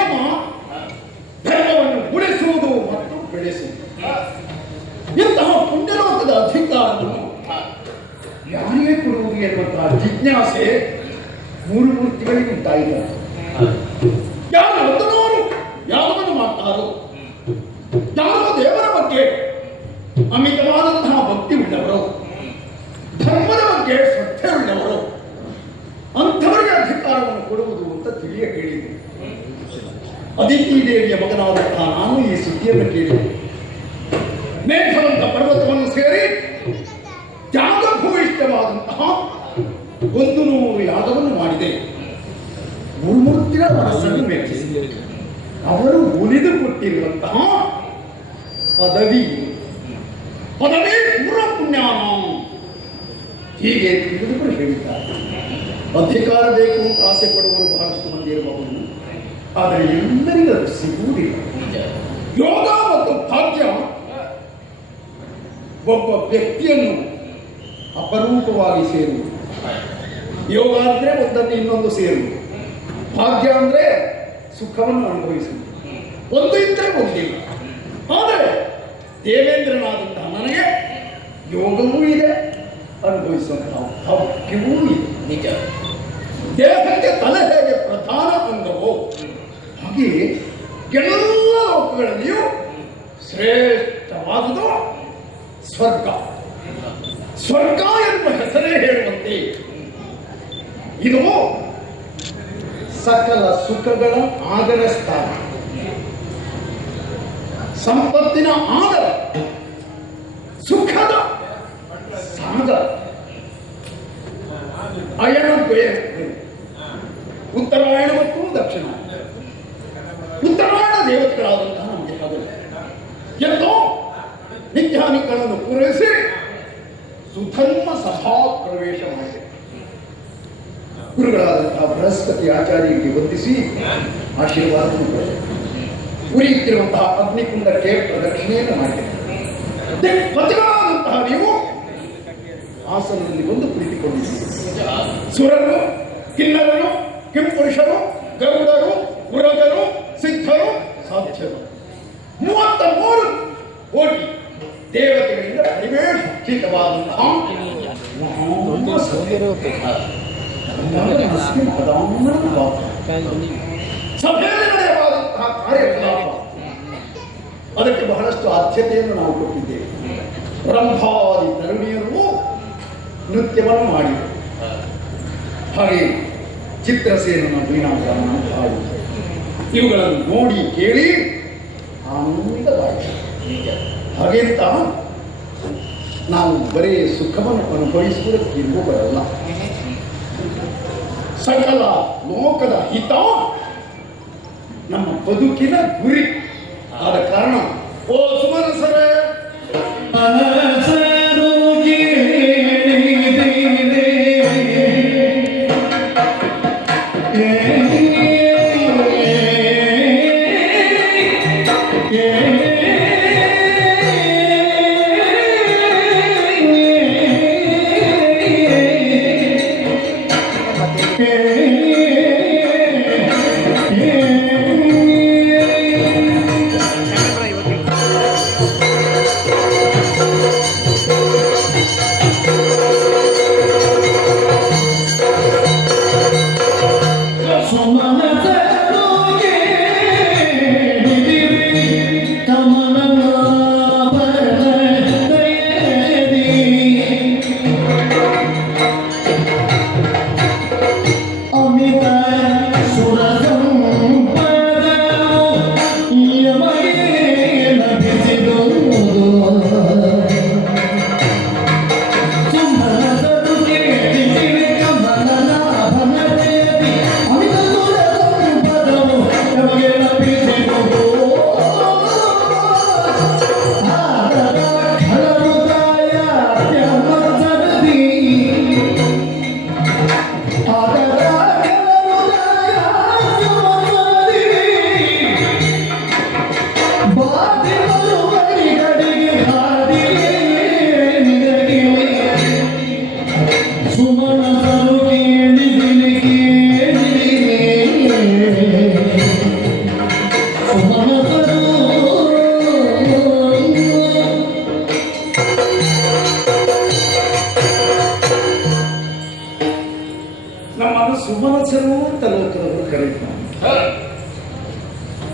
ನಿಯಮ ಧರ್ಮವನ್ನು ಉಳಿಸುವುದು ಮತ್ತು ಬೆಳೆಸುವುದು. ಇಂತಹ ಪುಣ್ಯಲೋಕದ ಅಧಿಕಾರವನ್ನು ಯಾರಿಗೆ ಕೊಡುವುದು ಎನ್ನುವಂತಹ ಜಿಜ್ಞಾಸೆ ಮೂರು ಮೂರ್ತಿಗಳಿಗೆ ಉಂಟಾಯಿತು. ಯಾರು ಮೊದಲವರು ಯಾವುದನ್ನು ಮಾಡ್ತಾರೋ, ಯಾರು ದೇವರ ಬಗ್ಗೆ ಅಮಿತವಾದಂತಹ ಭಕ್ತಿ ಉಳ್ಳವರು, ಧರ್ಮದ ಬಗ್ಗೆ ಶ್ರದ್ಧೆ ಉಳ್ಳವರು, ಅಂಥವರಿಗೆ ಅಧಿಕಾರವನ್ನು ಕೊಡುವುದು ಅಂತ ತಿಳಿಯ ಕೇಳಿದೆ. ಅದಿತಿ ದೇವಿಯ ಮಗನಾದಂತಹ ನಾನು ಈ ಸುದ್ದಿಯನ್ನು ಕೇಳಿದೆ. ಮೇಘವಂತ ಪರ್ವತವನ್ನು ಸೇರಿ ತ್ಯಾಗಭೂಯಿಷ್ಠವಾದಂತಹ 100 ಯಾಗವನ್ನು ಮಾಡಿದೆ. ಗುರುಮೂರ್ತಿಗಳ ಮನಸ್ಸನ್ನು ಮೆಚ್ಚಿಸಿದೆ. ಅವರು ಉಳಿದುಕೊಟ್ಟಿರುವಂತಹ ಪದವಿ ಪೂರ್ವ ಪುಣ್ಯಾನ ಹೀಗೆ ತಿಳಿದುಕೊಂಡು ಹೇಳಿದ್ದಾರೆ. ಅಧಿಕಾರ ಬೇಕು ಅಂತ ಆಸೆ ಪಡುವವರು ಬಹಳಷ್ಟು ಮಂದಿ ಇರಬಹುದು, ಆದರೆ ಎಲ್ಲರಿಗೂ ಅದು ಸಿಗುವುದಿಲ್ಲ. ಯೋಗ ಮತ್ತು ಭಾಗ್ಯ ಒಬ್ಬ ವ್ಯಕ್ತಿಯನ್ನು ಅಪರೂಪವಾಗಿ ಸೇರುವುದು. ಯೋಗ ಅಂದರೆ ಒಂದನ್ನು ಇನ್ನೊಂದು ಸೇರುವುದು, ಭಾಗ್ಯ ಅಂದರೆ ಸುಖವನ್ನು ಅನುಭವಿಸುವುದು. ಒಂದು ಇದ್ದರೆ ಒಂದಿಲ್ಲ. ಆದರೆ ದೇವೇಂದ್ರನಾದಂತಹ ನನಗೆ ಯೋಗವೂ ಇದೆ, ಅನುಭವಿಸುವಂತಹ ಭಾಗ್ಯವೂ ಇದೆ. ನಿಜ. ದೇಹಕ್ಕೆ ತಲೆ ಹೇಗೆ ಪ್ರಧಾನ ಅಂಗವೋ ಹಾಗೆ ಎಲ್ಲ ಲೋಕಗಳಲ್ಲಿಯೂ ಶ್ರೇಷ್ಠವಾದುದು ಸ್ವರ್ಗ. ಸ್ವರ್ಗ ಎನ್ನುವ ಹೆಸರೇ ಹೇಳುವಂತೆ ಇದು ಸಕಲ ಸುಖಗಳ ಆಗರ ಸ್ಥಾನ, ಸಂಪತ್ತಿನ ಆದರ, ಸುಖದ ಸಾಗರ. ಅಯನ ದ್ವಯ, ಉತ್ತರಾಯಣ ಮತ್ತು ದಕ್ಷಿಣಾಯಣ. ಉತ್ತರಾಯಣ ದೇವತೆಗಳಾದಂತಹ ನಮಗೆ ಹಗಲು ಎಂದೋ ನಿತ್ಯಾನಿಗಳನ್ನು ಪೂರೈಸಿ ಸುಧರ್ಮ ಸಭಾ ಪ್ರವೇಶ ಮಾಡಿದೆ. ಗುರುಗಳಾದಂತಹ ಬೃಹಸ್ಪತಿ ಆಚಾರ್ಯರಿಗೆ ವಂದಿಸಿ ಆಶೀರ್ವಾದವನ್ನು ಪಡೆದೆ. ಉರಿಯುತ್ತಿರುವಂತಹ ಅಗ್ನಿಕುಂಡಕ್ಕೆ ಪ್ರದಕ್ಷಿಣೆಯನ್ನು ಮಾಡಿದೆ. ಪತಿಗಳಾದಂತಹ ನೀವು ಆಸನದಲ್ಲಿ ಬಂದು ಕುಳಿತುಕೊಂಡಿದ್ದೀರಿ. ಸುರರು, ಕಿನ್ನರರು, ಕಿಂಪುರುಷರು, ಗರುಡರು, ಉರಗರು, ಸಿದ್ಧರು, ಸಾಧ್ಯರು 33 ಕೋಟಿ ದೇವತೆಗಳಿಂದ ಪರಿವೇಷಿತವಾದಂತಹ ಸಭೆಯಲ್ಲಿ ನಡೆಯವಾದಂತಹ ಕಾರ್ಯಕ್ರಮ, ಅದಕ್ಕೆ ಬಹಳಷ್ಟು ಆದ್ಯತೆಯನ್ನು ನಾವು ಕೊಟ್ಟಿದ್ದೇವೆ. ರಂಭಾದಿ ತರುಣಿಯರು ನೃತ್ಯವನ್ನು ಮಾಡಿದರು. ಹಾಗೆ ಚಿತ್ರಸೇನನ ವೀಣಾಗಾನ ಹಾಡು ಇವುಗಳನ್ನು ನೋಡಿ ಕೇಳಿ ಆನಂದವಾಯಿತು. ಹಾಗೆಂತ ನಾವು ಬರೀ ಸುಖವನ್ನು ಅನುಭವಿಸುವುದಕ್ಕೆ ಇರುವುದಲ್ಲ, ಸಕಲ ಲೋಕದ ಹಿತ ನಮ್ಮ ಬದುಕಿನ ಗುರಿ ಆದ ಕಾರಣ ಓ ಸುಮನಸರೇ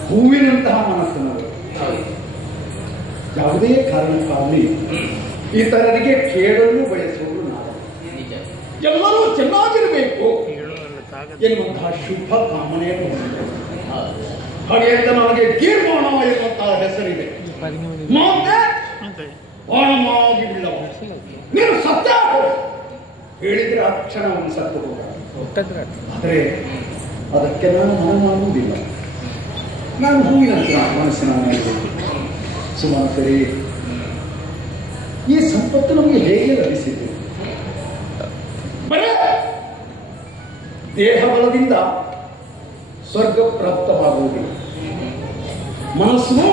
ಹೂವಿನಂತಹ ಮನಸ್ಸಿನವರು. ಯಾವುದೇ ಕಾರಣಕ್ಕಾಗಲಿ ಇತರರಿಗೆ ಕೇಳಲು ಬಯಸುವುದು ನಾವು. ಎಲ್ಲರೂ ಚೆನ್ನಾಗಿರಬೇಕು ಎನ್ನುವಂತಹ ಶುಭ ಕಾಮನೆಯನ್ನು ಹೊಂದಿದೆ. ಹಾಗೆ ಅಂತ ನನಗೆ ಗೀರ್ಮಾಣ ಎನ್ನುವಂತಹ ಹೆಸರಿದೆ. ಬಾಣಮಾಗಿ ಬಿಲ್ಲವ ನೀನು ಸತ್ತ ಹೇಳಿದ್ರೆ ಆ ಕ್ಷಣವನ್ನು ಸತ್ತು ಹೋಗ. ಆದರೆ ಅದಕ್ಕೆ ನಾನು ಮನ ಮಾಡುವುದಿಲ್ಲ. ನಾನು ಹೂವಿನಂತ ಮನಸ್ಸಿನ ಸುಮಾರು ಸರಿ ಈ ಸಂಪತ್ತು ನಮಗೆ ಹೇಗೆ ಲಭಿಸಿತು? ಬರೇ ದೇಹ ಬಲದಿಂದ ಸ್ವರ್ಗ ಪ್ರಾಪ್ತವಾಗುವುದಿಲ್ಲ. ಮನಸ್ಸು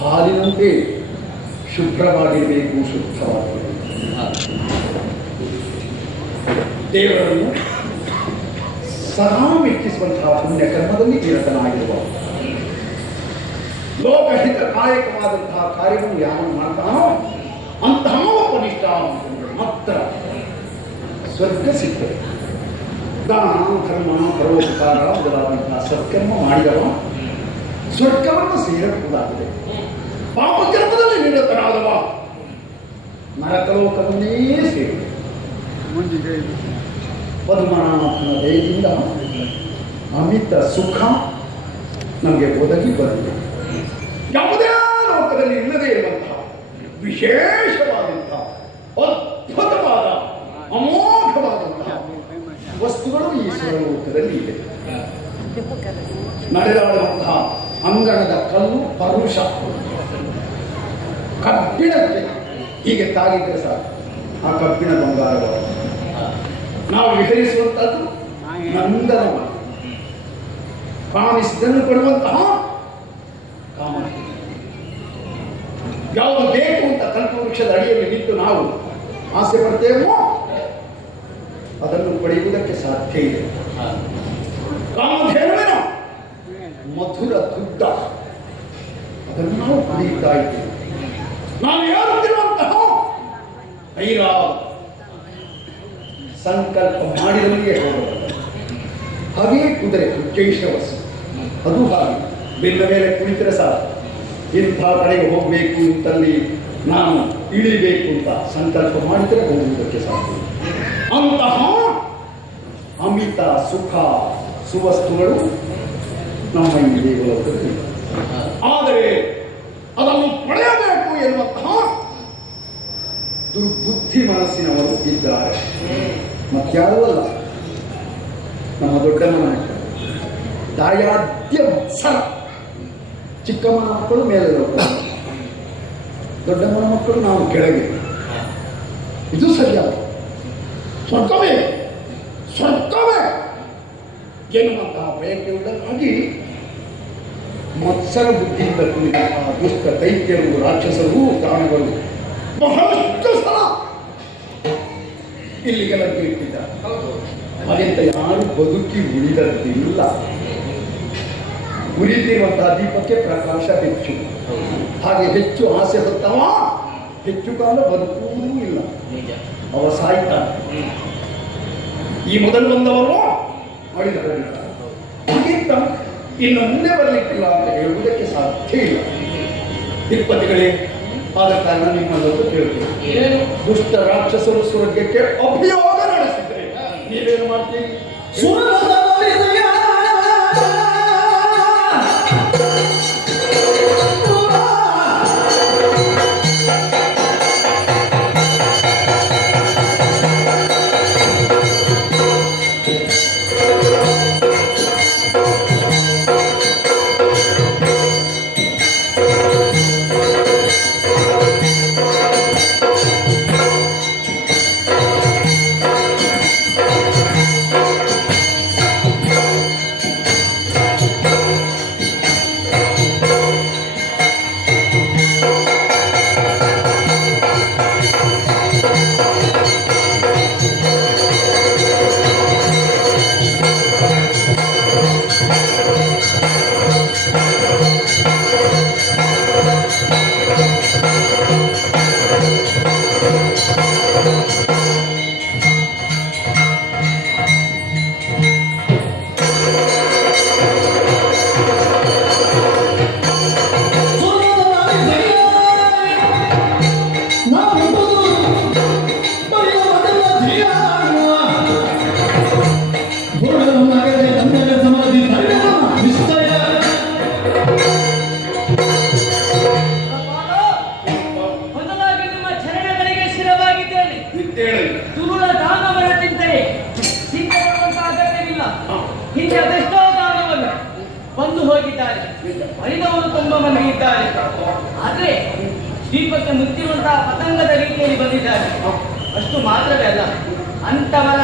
ಹಾಲಿನಂತೆ ಶುಭ್ರವಾಗಿರಬೇಕು, ಶುದ್ಧವಾಗಿರಬೇಕು. ದೇವರನ್ನು ಸದಾ ಮೆಚ್ಚಿಸುವಂತಹ ಪುಣ್ಯ ಕರ್ಮದಲ್ಲಿ ನಿರತನಾಗಿರುವ ಲೋಕಹಿತಕಾಯಕವಾದಂತಹ ಕಾರ್ಯವನ್ನು ಯಾವನು ಮಾಡ್ತಾನೋ ಅಂತಹ ಒಬ್ಬನಿಷ್ಠ ಮಾತ್ರ ಸ್ವರ್ಗ ಸಿಗ್ತದೆ. ದಾನ ಧರ್ಮ ಪರೋಪಕಾರ ಮೊದಲಾದಂತಹ ಸತ್ಕರ್ಮ ಮಾಡಿದವ ಸ್ವರ್ಗವನ್ನು ಸೇರಬಹುದಾಗಿದೆ. ಪಾಪಕರ್ಮದಲ್ಲಿ ನಿರತನಾದವ ನರಕಲೋಕವನ್ನೇ ಸೇರಿ ಪದ್ಮನಾಭನ ದಯದಿಂದ ಅಮಿತ ಸುಖ ನಮಗೆ ಒದಗಿ ಬಂದಿದೆ. ಯಾವುದೇ ಲೋಕದಲ್ಲಿ ಇಲ್ಲದೆ ಇರುವಂತಹ ವಿಶೇಷವಾದಂತಹ ಅದ್ಭುತವಾದ ಅಮೋಘವಾದಂತಹ ವಸ್ತುಗಳು ಈ ಸ್ವರ್ಲೋಕದಲ್ಲಿ ಇದೆ. ನಡೆದಾಡುವಂತಹ ಅಂಗಣದ ಕಲ್ಲು ಪರುಷ ಕಬ್ಬಿಣಕ್ಕೆ ಹೀಗೆ ತಾಗಿದ್ರೆ ಸಾಕು, ಆ ಕಬ್ಬಿಣ ಬಂಗಾರಗಳು. ನಾವು ವಿಹರಿಸುವಂತಹದ್ದು ನಂದನ, ಕಾಣಿಸಿದನ್ನು ಕೊಡುವಂತಹ ಕಾಮ. ಯಾವುದು ಬೇಕು ಅಂತ ಕಲ್ಪವೃಕ್ಷದ ಅಡಿಯಲ್ಲಿ ನಿಂತು ನಾವು ಆಸೆ ಪಡ್ತೇವೋ ಅದನ್ನು ಪಡೆಯುವುದಕ್ಕೆ ಸಾಧ್ಯ ಇದೆ. ಕಾಮಧೇನುವಿನ ಮಧುರ ದುಡ್ಡ ಅದನ್ನು ನಾವು ಪಡೆಯುತ್ತಾ ಇದ್ದೇವೆ. ನಾವು ಹೇಳುತ್ತಿರುವಂತಹ ಐರಾವತ ಸಂಕಲ್ಪ ಮಾಡಿದವರಿಗೆ ಹೋಗಬಹುದು. ಹಾಗೆಯೇ ಕುದುರೆ ಉಚ್ಚೈಷವಸ್ಸು ಅದು ಹಾಗೆ ಬೆನ್ನ ಮೇಲೆ ಕುಳಿತರೆ ಸಾಕು, ಇಂಥ ಕಡೆಗೆ ಹೋಗಬೇಕು, ಇಂಥಲ್ಲಿ ನಾನು ಇಳಿಬೇಕು ಅಂತ ಸಂಕಲ್ಪ ಮಾಡಿದರೆ ಹೋಗುವುದಕ್ಕೆ ಸಾಧ್ಯ. ಅಂತಹ ಅಮಿತ ಸುಖ ಸುವಸ್ತುಗಳು ನಮ್ಮ ಈ ದೇವಲೋಕದಲ್ಲಿ. ಆದರೆ ಅದನ್ನು ಪಡೆಯಬೇಕು ಎನ್ನುವಂತಹ ದುರ್ಬುದ್ಧಿ ಮನಸ್ಸಿನವರು ಇದ್ದಾರೆ. ಮತ್ಯಾರೂ ಅಲ್ಲ, ನಮ್ಮ ದೊಡ್ಡಮ್ಮನ ಮಕ್ಕಳು ದಾಯಾದ್ಯ ಮತ್ಸರ. ಚಿಕ್ಕಮ್ಮನ ಮಕ್ಕಳು ಮೇಲೆ ಹೋಗ್ತಾರೆ, ದೊಡ್ಡಮ್ಮನ ಮಕ್ಕಳು ನಾವು ಕೆಳಗೆ. ಇದು ಸರಿಯಾದ ಸ್ವರ್ಗವೇ ಸ್ವರ್ಗವೇ ಎನ್ನುವಂತಹ ಬಯಕೆಯುಳ್ಳದಾಗಿ ಮತ್ಸರ ಬುದ್ಧಿಯಿಂದ ಕೂಡಿದಂತಹ ದುಷ್ಟ ದೈತ್ಯರು, ರಾಕ್ಷಸರು, ಪ್ರಾಣಿಗಳು ಬಹಳಷ್ಟು ಸಲ ಇಲ್ಲಿಗೆಲ್ಲ ಇಟ್ಟಿದ್ದಾರೆ. ಹಾಗೆಂತ ಯಾರು ಬದುಕಿ ಉಳಿದದ್ದಿಲ್ಲ. ಉರಿತಿರುವಂತಹ ದೀಪಕ್ಕೆ ಪ್ರಕಾಶ ಹೆಚ್ಚು. ಹಾಗೆ ಹೆಚ್ಚು ಆಸೆ ಹೊತ್ತವ ಹೆಚ್ಚು ಕಾಲ ಬದುಕೂ ಇಲ್ಲ, ಅವ ಸಾಯ್ತಾನೆ. ಈ ಮೊದಲು ಬಂದವರು ಮಾಡಿದವರಿಲ್ಲ, ಹಾಗಿಂತ ಇನ್ನು ಮುಂದೆ ಬರಲಿಕ್ಕಿಲ್ಲ ಅಂತ ಹೇಳುವುದಕ್ಕೆ ಸಾಧ್ಯ ಇಲ್ಲ. ತಿರುಪತಿಗಳೇ, ಆದ ಕಾರಣ ನಿಮ್ಮಲ್ಲೊಂದು ಕೇಳ್ತೀವಿ, ದುಷ್ಟ ರಾಕ್ಷಸರು ಸ್ವರ್ಗಕ್ಕೆ ಅಭಿಯೋಗ ನಡೆಸಿದ್ರೆ ನೀವೇನು ಮಾಡ್ತೀವಿ? ಹೋಗಿದ್ದಾರೆ, ಮರಿದವರು ತುಂಬಾ ಮಂದಿ ಇದ್ದಾರೆ. ಆದ್ರೆ ದೀಪಕ್ಕೆ ಮುತ್ತಿರುವಂತಹ ಪತಂಗದ ರೀತಿಯಲ್ಲಿ ಬಂದಿದ್ದಾರೆ. ಅಷ್ಟು ಮಾತ್ರವೇ ಅಲ್ಲ, ಅಂತವರ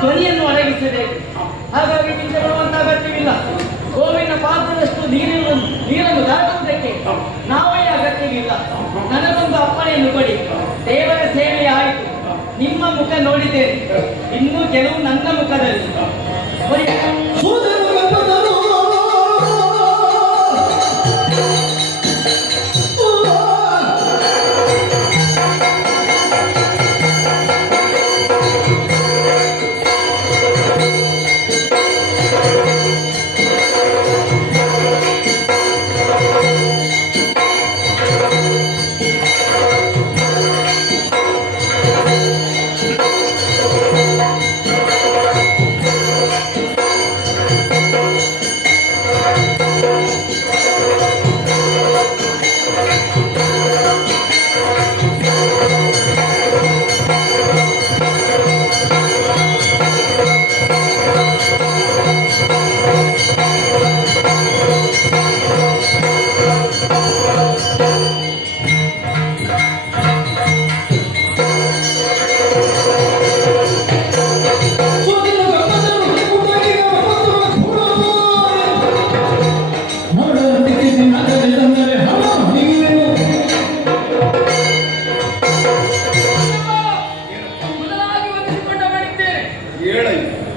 ಧ್ವನಿಯನ್ನು ಅಡಗಿಸಬೇಕು. ಹಾಗಾಗಿ ನಿಂತು ಬರುವಂತ ಅಗತ್ಯವಿಲ್ಲ. ಗೋವಿನ ಪಾತ್ರದಷ್ಟು ನೀರನ್ನು ದಾಟುವುದಕ್ಕೆ ನಾವೇ ಅಗತ್ಯವಿಲ್ಲ. ನನಗೊಂದು ಅಪ್ಪಣೆಯನ್ನು ಕೊಡಿ. ದೇವರ ಸೇವೆ ಆಯಿತು, ನಿಮ್ಮ ಮುಖ ನೋಡಿದ್ದೇನೆ, ಇನ್ನೂ ಕೆಲವು ನನ್ನ ಮುಖದಲ್ಲಿ.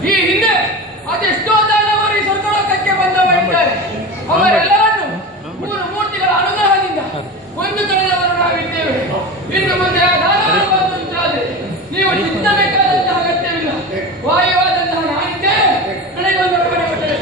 ಈ ಹಿಂದೆ ಅದೆಷ್ಟೋ ದಾನವರು ಈ ಸ್ವರ್ಗಲೋಕಕ್ಕೆ ಬಂದವರಿದ್ದಾರೆ. ಅವರೆಲ್ಲರನ್ನು ಮೂರು ಮೂರ್ತಿಗಳ ಅನುಗ್ರಹದಿಂದ ಒಂದು ಕಳೆದವರು ನಾವಿದ್ದೇವೆ. ಇನ್ನು ಮುಂದೆ ಆ ದಾನವರು ಬಂದು ನೀವು ಚಿಂತಬೇಕಾದಂತಹ ಅಗತ್ಯವಿಲ್ಲ. ವಾಯುವಾದಂತಹ ನಾನಿದ್ದೇನೆ, ನನಗೊಂದು ಅರಮನೆ ಕೊಟ್ಟರೆ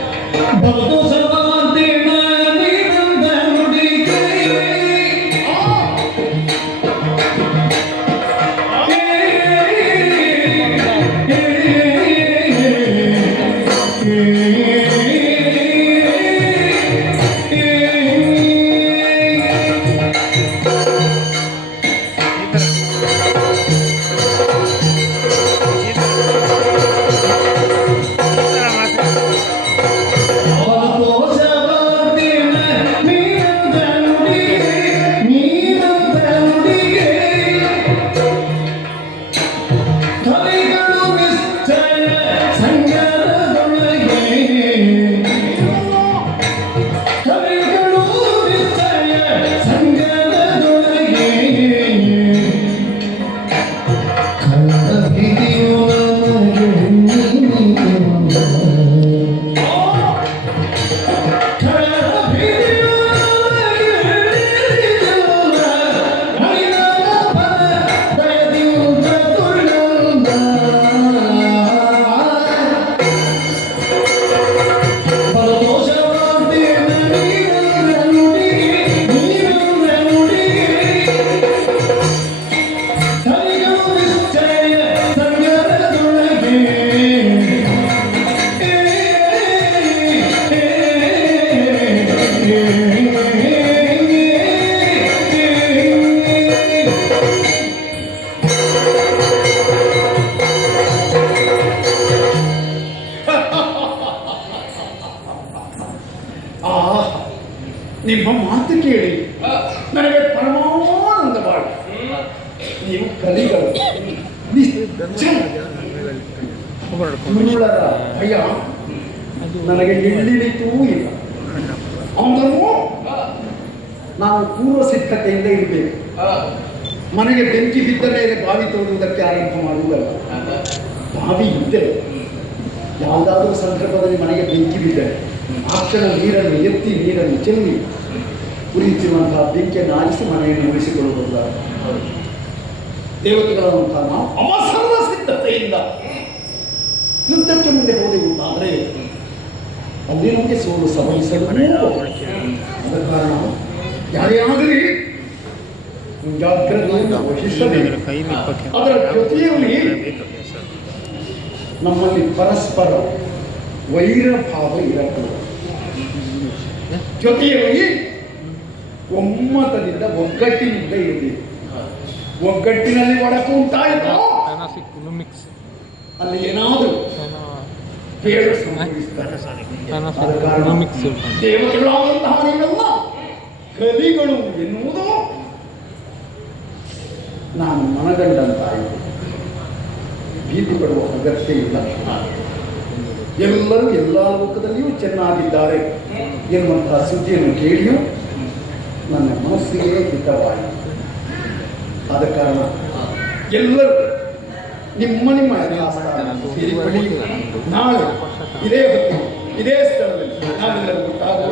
ನಿಮ್ಮ ಮಾತು ಕೇಳಿ ನನಗೆ ಪರಮಾನಂದವಾಗಿ. ನೀವು ಕಲಿಗಳು ಮುಳ್ಳುಳರ ಭಯ ನನಗೆ ಎಳ್ಳಿಳಿತೂ ಇಲ್ಲ. ಅವನು ನಾವು ಪೂರ್ವ ಸಿದ್ಧತೆಯಿಂದ ಇರಬೇಕು. ಮನೆಗೆ ಬೆಂಕಿ ಬಿದ್ದ ಮೇಲೆ ಬಾವಿ ತೋಡುವುದಕ್ಕೆ ಆರಂಭ ಮಾಡುವುದಲ್ಲ. ಬಾವಿ ಇದ್ದರೆ ಯಾವುದಾದ್ರೂ ಸಂದರ್ಭದಲ್ಲಿ ಮನೆಗೆ ಬೆಂಕಿ ಬಿದ್ದರೆ ಆ ಕ್ಷಣ ನೀರನ್ನು ಎತ್ತಿ ನೀರನ್ನು ಚೆಲ್ಲಿ ಉರಿಯುತ್ತಿರುವಂತಹ ಬೆಂಕಿಯನ್ನು ಆರಿಸಿ ಮನೆಯನ್ನು ಉಳಿಸಿಕೊಳ್ಳುವುದಲ್ಲ. ದೇವತೆಗಳಂತಹ ನಾವು ಅವಸರದ ಸಿದ್ಧತೆಯಿಂದ ಯುದ್ಧಕ್ಕೆ ಮುಂದೆ ಹೋದೆವು ಆದರೆ ಅಲ್ಲಿ ನಮಗೆ ಸೋಲು ಸಂಭವಿಸಲು ಆದ ಕಾರಣ ಯಾರೇ ಆಗಲಿ ಮುಂಜಾಗ್ರತೆಯನ್ನು ವಹಿಸಬೇಕು. ಅದರ ಜೊತೆಯಲ್ಲಿ ನಮ್ಮಲ್ಲಿ ಪರಸ್ಪರ ವೈರ ಭಾವ ಇರಬಹುದು. ಜೊತೆಯಲ್ಲಿ ಒಮ್ಮತದಿಂದ ಒಗ್ಗಟ್ಟಿನಿಂದ ಇರಬೇಕು. ಒಗ್ಗಟ್ಟಿನಲ್ಲಿ ಒಡಕು ಉಂಟಾಯಿತು ಅಲ್ಲಿ ಏನಾದರೂ ಕೇಳು ಸಂಭವಿಸ್ತಾರೆ. ಆದ ಕಾರಣ ದೇವತೆಗಳಾದಂತಹ ನೀವೆಲ್ಲ ಕಲಿಗಳು ಎನ್ನುವುದು ನಾನು ಮನಗಂಡಂತಾಯಿತು. ಭೀತಿ ಪಡುವ ಅಗತ್ಯ ಇಲ್ಲ. ಎಲ್ಲರೂ ಎಲ್ಲ ಲೋಕದಲ್ಲಿಯೂ ಚೆನ್ನಾಗಿದ್ದಾರೆ ಎನ್ನುವಂತಹ ಸುದ್ದಿಯನ್ನು ಕೇಳಿಯೂ ನನ್ನ ಮನಸ್ಸಿಗೆ ಹಿತವಾಯಿತು. ಆದ ಕಾರಣ ಎಲ್ಲರೂ ನಿಮ್ಮ ನಿಮ್ಮ ಯಥಾಸ್ಥಾನವನ್ನು ಸೇರಿಕೊಳ್ಳಿ. ನಾಳೆ ಇದೇ ಹೊತ್ತು ಇದೇ ಸ್ಥಳದಲ್ಲಿ ನಾವೆಲ್ಲರೂ ಒಟ್ಟಾಗಿ